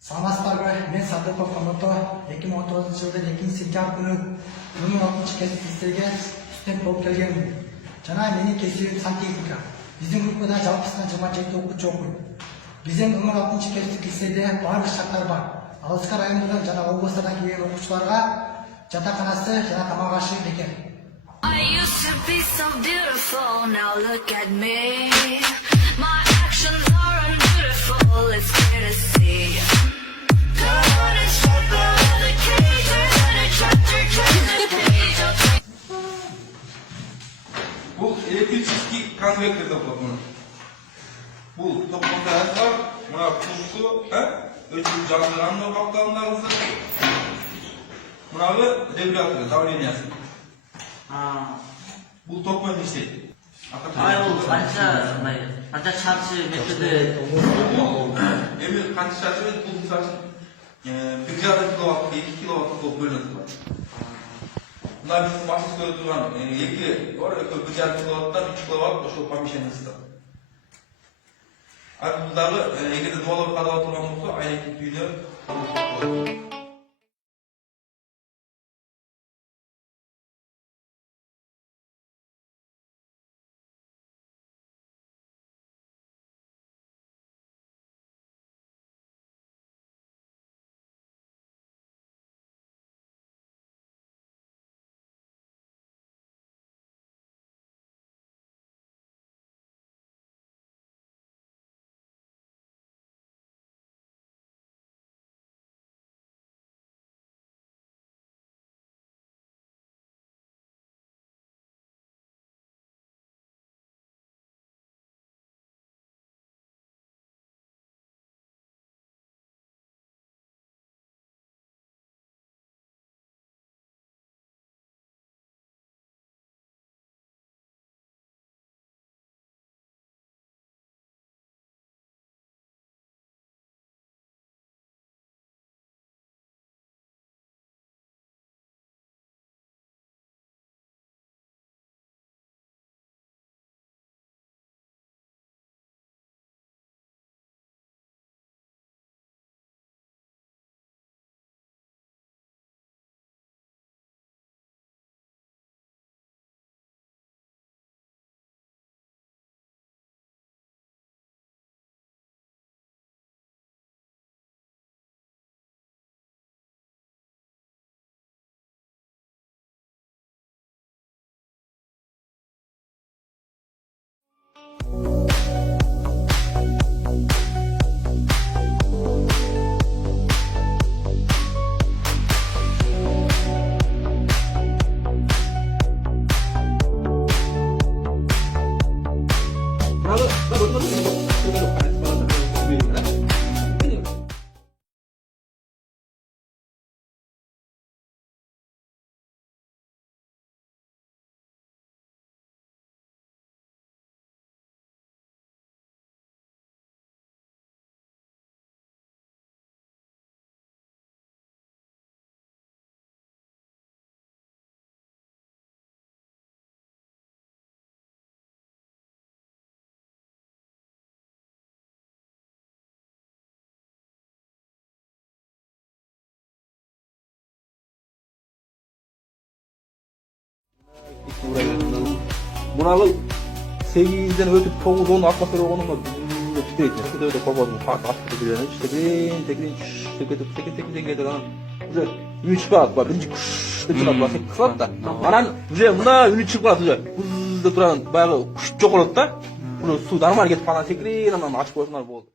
Саламатсыздарбы? Мен Садыков Комото 2019 жылдын 2-сентябрь күнү 16-кесип сиздерге студент болуп келгенмин. Жана менин кесибим сантехника. Биздин группада жалпысынан 27 окуучу окуйт. Биздин 16-кесиптик лицейде баардык шарттар бар. Алыска районунан жана областардан келген окуучуларга жатаканасы жана тамак ашы бекер. I used to be so beautiful, now look at me. My actions are unbeautiful, it's clear to see. Come on and step out of the cage, and a chapter turn the page. Бұл электрический конвектор деп болады мұны. Бұл топтағыз бар, мына пушку, өтіп жандырғанын қапталындарыңыздар. Мынағы регулятор, давлениясы. Бұл топпен не істейді? ол қанша шаршы метрде Емі қанша шаршы метр, бұл шаршы 1,5 киловатт, 2 киловатт болып бөлінеді бар. Мына біздің машинасы тұрған 1,5 киловаттан 3 киловатт ошол помещениесінде. Ал бұлдағы егерде дуалар қадап тұрған болса, айнектің түйіне Мыналы 8-ден өтіп 9-10 атмосфера болғанға титрейді. Өте қорбадың қатты ашып жүрген. Секен кетіп уже үні шығып қалады. Бірінші күшті шығады. Сек қысылады да. Анан уже мына үні шығып қалады. Уже бұзды тұрған баяғы күш жоқ болады да. Су нормаль кетіп қалған секірен ашып қойсыңдар болды.